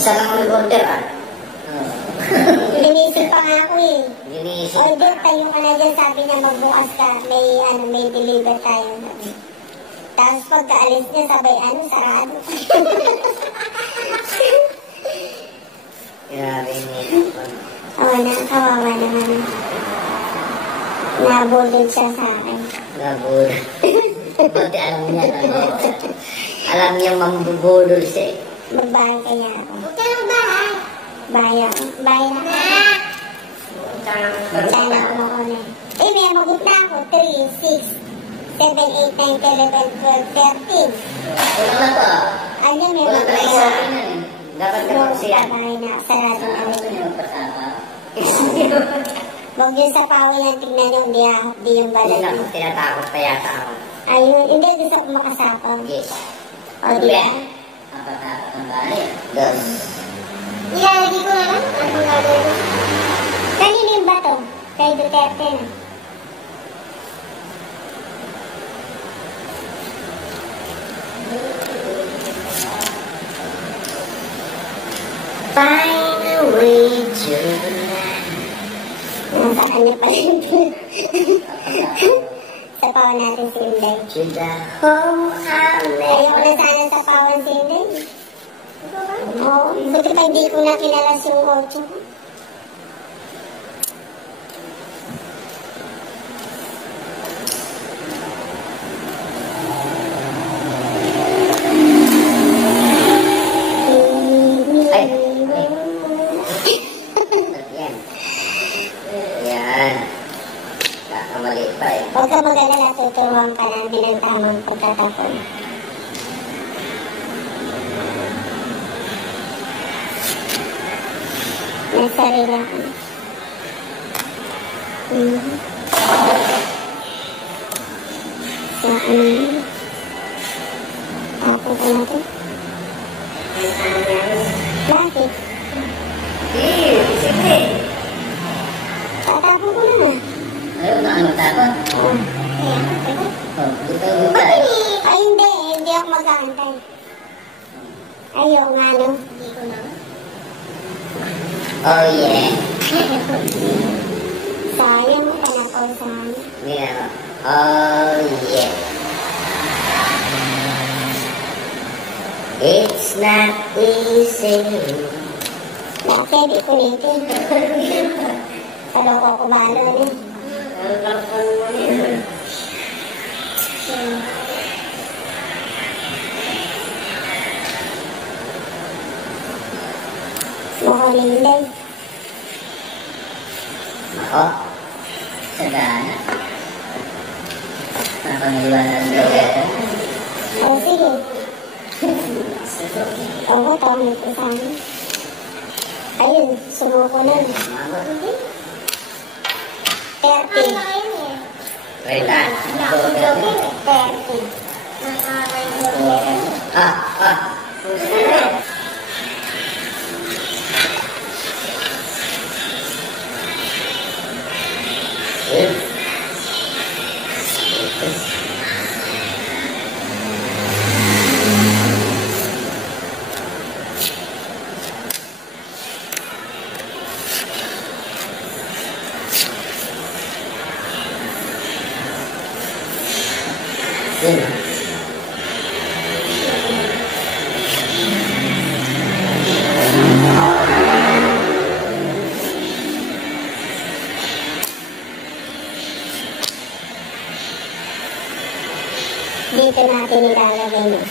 Isa lang ang nag-order ah. Linisip pa nga ako eh. Linisip O, pa. tayo ka na dyan, sabi niya magbukas ka, may deliver tayo. Tapos pagkaalis niya, sabay sarado. Grabe nito. Oo na, kawawa naman. Nabulod siya sa akin. Nabulod. Buti alam niya. Alam niya mambubulol siya. Magbahay kaya ako. Huwag ka ng bahay. Bahay ako. Bahay na ako. Sana ako makuna. May magot na ako. 3, 6, 7, 8, 9, 10, 11, 12, 13. Wala na to ah. Ano, may Wala magot ka na sa akin na eh. Dapat ka po siya. Bahay na. Sarado na rin. Hindi Huwag yun sa pawa yan. Tignan nyo. Hindi yung balat na nyo. tinatakot pa yata ako. Ayun. Hindi gusto ko makasapaw. Yes. O, diba? Napatakot ang bahay. Dos. Ilalagay ko na lang. Ano gagawin ko? Kanino yung bato? Kay Duterte na. Find a way to land. Nasa kanya pa rin. Sapawan natin si Inday. To the home Ayaw na sana sapawan si Inday. Oo, buti pa hindi ko nakilala si Ocho. Huwag ka mag-alala, tuturuan ka namin ng tamang pagtatapon. May sarili ako. So, tapon ko na ito. Bakit? Sige. Tatapon ko na. Ayaw na ano tapon? Oo. Buta-buta. Ay, hindi ako mag-aantay. Ayaw nga, no? Hindi ko na. Oh yeah. Sayang mo pa na ko sa amin. Yeah. Oh yeah. It's not easy. Pwede ko nito. Paloko ko balo, no? Makulinday. Ako? Sadana. Napangaliwanan daw ito. O, sige. Oo, tawag ko sa amin. Ayun, sumuko na. 30. Wait lang. 30. Dito natin ilalagay mo.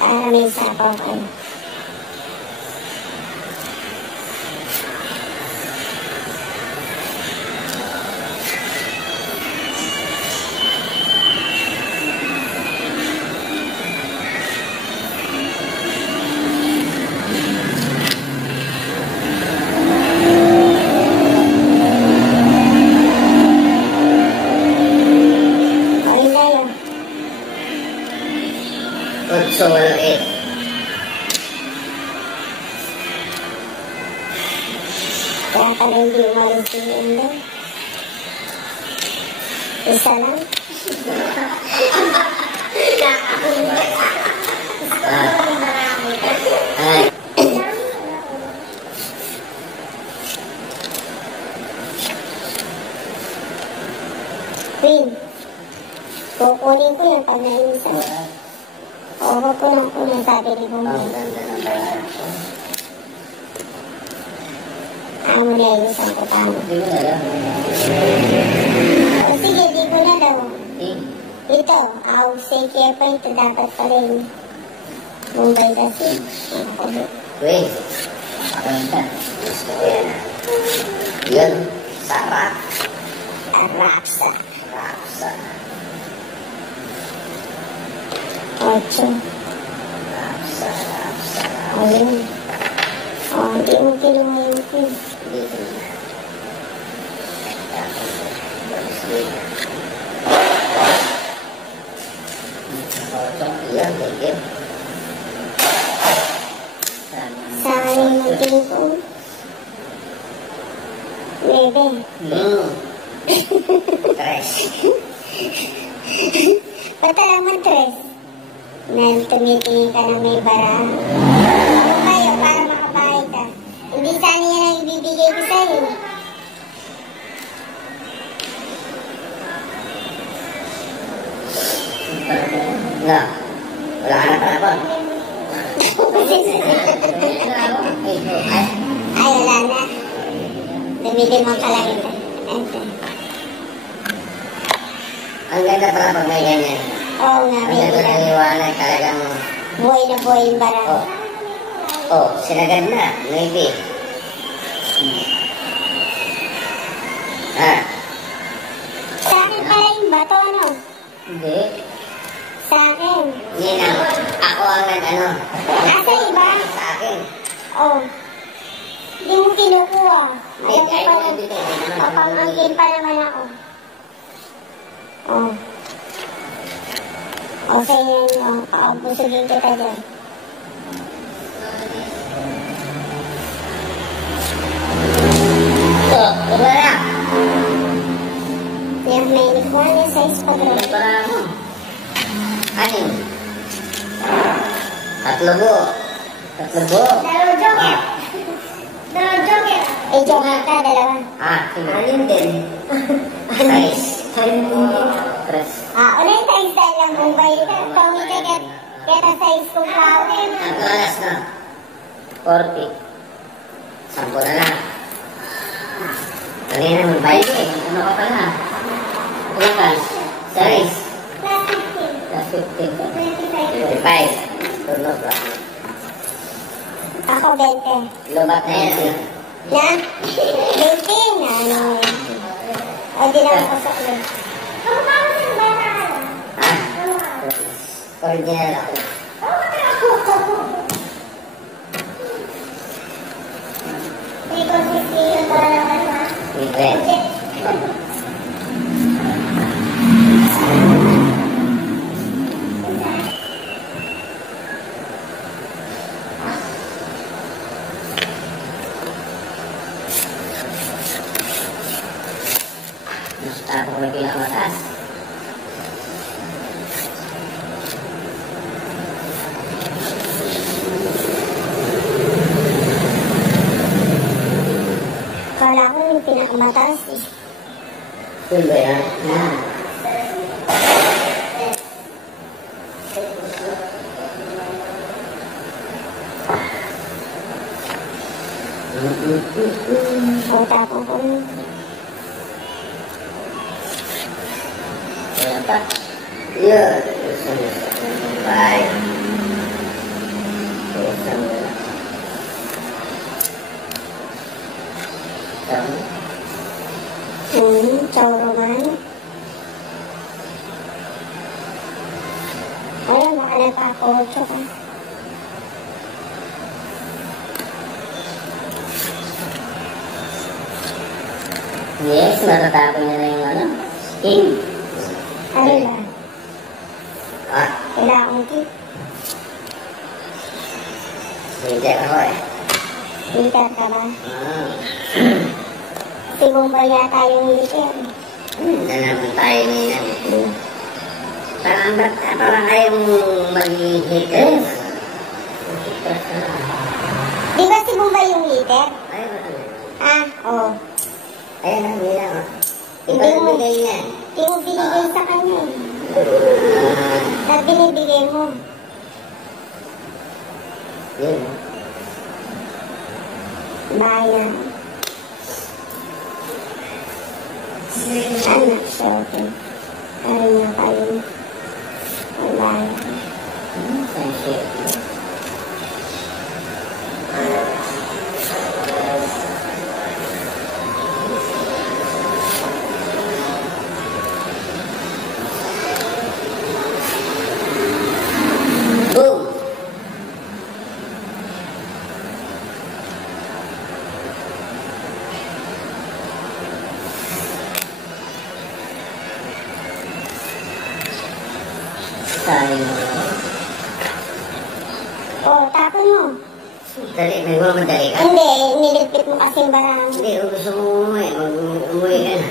Para may sapaw kayo. So, eh. Kaya pala hindi umalis si Inday. Isa lang. Ay. ko yun pag nainisan. Oo, punong-puno sabi ni Ang Bumbay. ganda ng bayan ko. Ayaw mo nainisan ko tamo. Hindi mo na lang. O sige, di ko na daw. Eh, Ito, say care pa ito dapat pa rin. Bumbay kasi. wait. Pakanta. Gusto ko yan. Yun. Sarap. Raksa. Rapsa. 8. Rapsa. Rapsa. Ayun. O, hindi mo kinumayin ko. Dito na. Tapos, balis dito. Yan, legit. Sayang yung tingin ko. Bebe. Tres. Ba't naman tres? Nang tumitingin ka ng may bara. Ano kayo para makabahay ka? Hindi sana yan ang ibibigay ko sa'yo. Na. Wala ka na pala po. Ay, wala na. Dumilimang ka lang ito. Ito. Ang ganda pala pag may ganyan. Oo nga, Ang may ganda ng liwanag talagang... buhay na buhay yung bara. Sinagad na. Maybe. Sa akin pala yung bato, ano? Hindi. Sa akin. Yan ang... Ako ang nag-ano. Asa iba? Sa akin. Oh. Hindi mo kinukuha. Hindi, Alam kahit ko mo pala. hindi tayo. Papangangkin pa naman ako. Oh. Okay yun. Oh. Paubusugin kita dyan. Wala na. Yung may likuan yung size pa bro. Para mo. Anin? Tatlo po. Dalawa joker. Dalawa joker. Eh, joker ka, dalawa. Sige. Alin din? Size. Tres. Ulit size dahil lang Mumbai. Kung ikagat, kaya size kong flower. Ang alas na. 40. 10 na lang. Kanina mag-bayo eh. Ano ka pala? Ano ka? Size. Plus 15. Plus 25. 15. 25. Tulog ba? Ako 20. Lubat na yan. Na? 20 na ano eh. O di lang ako sa ulo. Kamukha mo sa bata ka lang. Original ako. May consistency para naman ha. Pwede. Basta ako may pinakamataas. Kala ko yung pinakamataas eh. Yun ba yan? O tapos ko yun. Wala pa. Yun. Bye. Cauro man. Ayun, makalay pa ako. Tsaka. Yes, matatapon niya na yung ano. Skin. Ano ba? Kailangan ko. Hindi ako eh. Litar ka ba? Sigong ba yata yung litar? Na naman tayo ngayon. Parang kayong mag-hitter. Di ba sigong ba yung litar? Ay, wala. Oo. Ayan ang bilang. Iba yung bigay niya. Di mo binigay sa kanya. Ah, Na binibigay mo. yun. Bayan. Anak siya, okay. Karin na kayo. Bayan. Thank you. Boom! Sayang. Oh, tapon mo. Dali, may mga madali ka. Hindi, niligpit mo kasing barang. Hindi, kung gusto mo umuwi, umuwi ka na.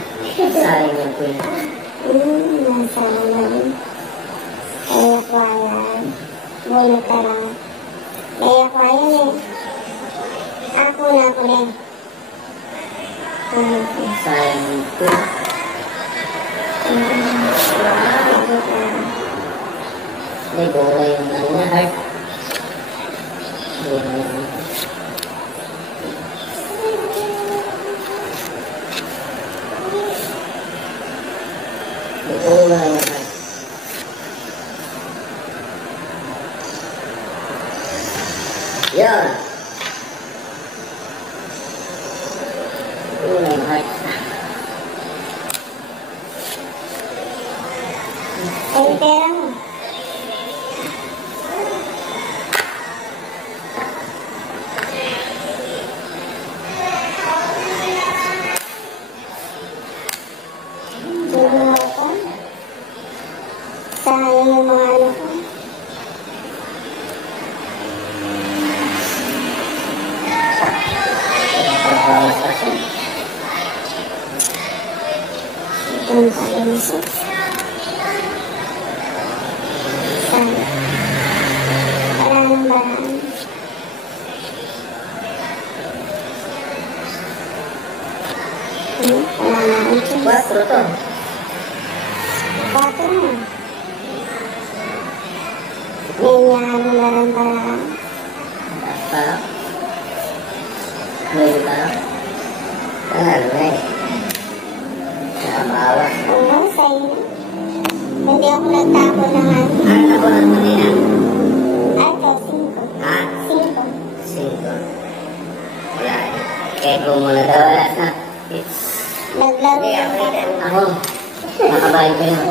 Sayang yung pula. Nasa naman. Kaya kwayan. Muna ka lang. Kaya kwayan eh. Ako na. Sayang yung pula. May bola yung ano na heart. Bola yung may bola yung heart. Yan. Bola yung heart. Ay, pera mo. Sige ako. Sayang yung mga ano ko. Pagbawas kasi. Ang kalimusok. Sayang. Wala nang barang. Wala na akong choice. Quatro to. Bato mo. Ganyan mo na lang barang. Para. Ngayon pa. Ano na eh. Nakamawa. Oo, sa'yo. Hindi ako nagtapon ng ano. Ano na ko lang muli na? Ito, 5. Ha? 5. Cinco. Wala eh. Kaya kung muna daw wala na. Naglaro Hindi ng ako. barang. Ako. Nakabalik ko yun.